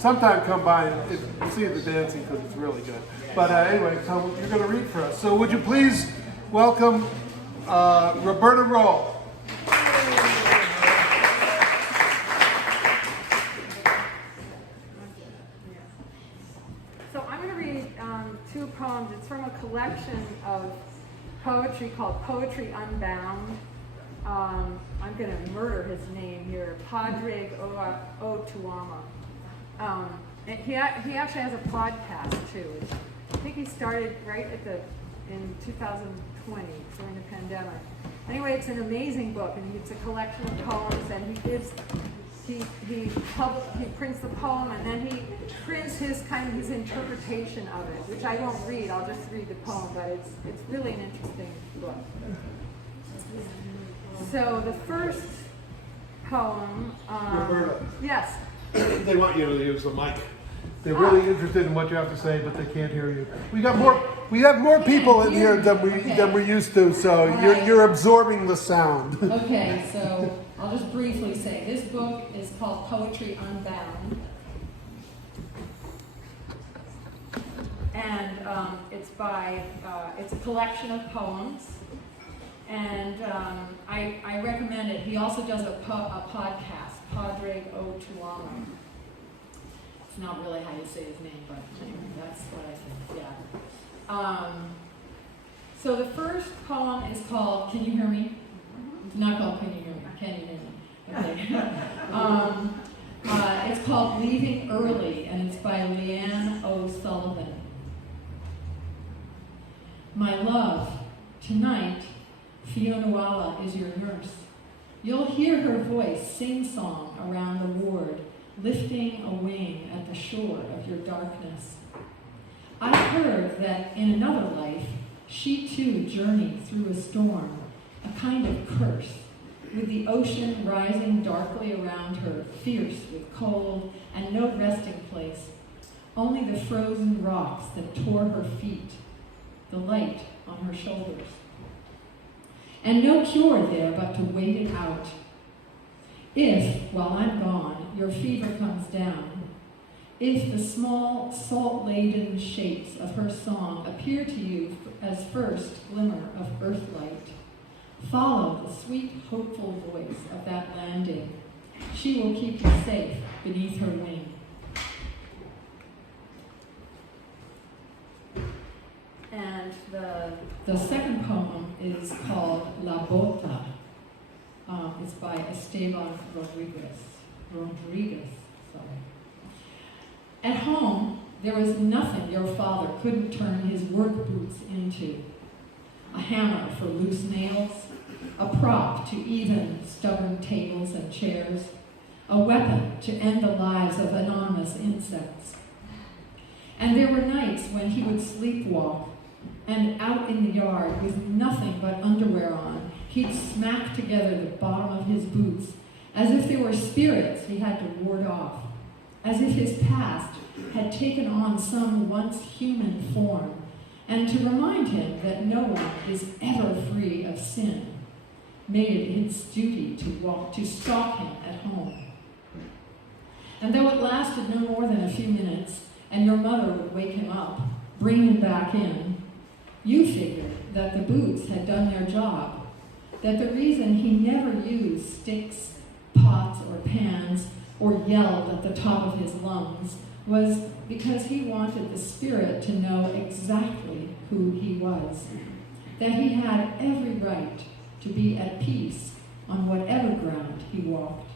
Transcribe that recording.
sometime come by and see the dancing because it's really good. But anyway, so you're going to read for us. So would you please welcome Roberta Roll. So I'm going to read two poems. It's from a collection of poetry called Poetry Unbound. I'm going to murder his name here, Padraig O Tuama. And he actually has a podcast too. I think he started right in 2020 during the pandemic. Anyway, it's an amazing book, and it's a collection of poems, and he prints the poem, and then he prints his interpretation of it, which I won't read. I'll just read the poem, but it's really an interesting book. So the first poem. Roberta. Yes. They want you to use the mic. They're really interested in what you have to say, but they can't hear you. We have more people in here than we're used to, so you're absorbing the sound. Okay, so I'll just briefly say this book is called Poetry Unbound, and it's a collection of poems, and I recommend it. He also does a podcast, Padraig O Tuama. It's not really how you say his name, but anyway, that's what I think, yeah. So the first poem is called, can you hear me? It's not called Can You Hear Me? Can You Hear Me? Okay. It's called Leaving Early, and it's by Leanne O'Sullivan. My love, tonight, Fionuala is your nurse. You'll hear her voice sing-song around the ward, lifting a wing at the shore of your darkness. I heard that in another life, she too journeyed through a storm, a kind of curse, with the ocean rising darkly around her, fierce with cold and no resting place, only the frozen rocks that tore her feet, the light on her shoulders. And no cure there but to wait it out. If, while I'm gone, your fever comes down, if the small, salt-laden shapes of her song appear to you as first glimmer of earthlight, follow the sweet, hopeful voice of that landing. She will keep you safe beneath her wing. And the second poem is called La Bota. It's by Esteban Rodriguez. At home, there was nothing your father couldn't turn his work boots into. A hammer for loose nails, a prop to even stubborn tables and chairs, a weapon to end the lives of anonymous insects. And there were nights when he would sleepwalk, and out in the yard with nothing but underwear on, he'd smack together the bottom of his boots as if they were spirits he had to ward off, as if his past had taken on some once human form, and to remind him that no one is ever free of sin, made it his duty to stalk him at home. And though it lasted no more than a few minutes, and your mother would wake him up, bring him back in, you figured that the boots had done their job, that the reason he never used sticks, pots, or pans, or yelled at the top of his lungs was because he wanted the spirit to know exactly who he was, that he had every right to be at peace on whatever ground he walked.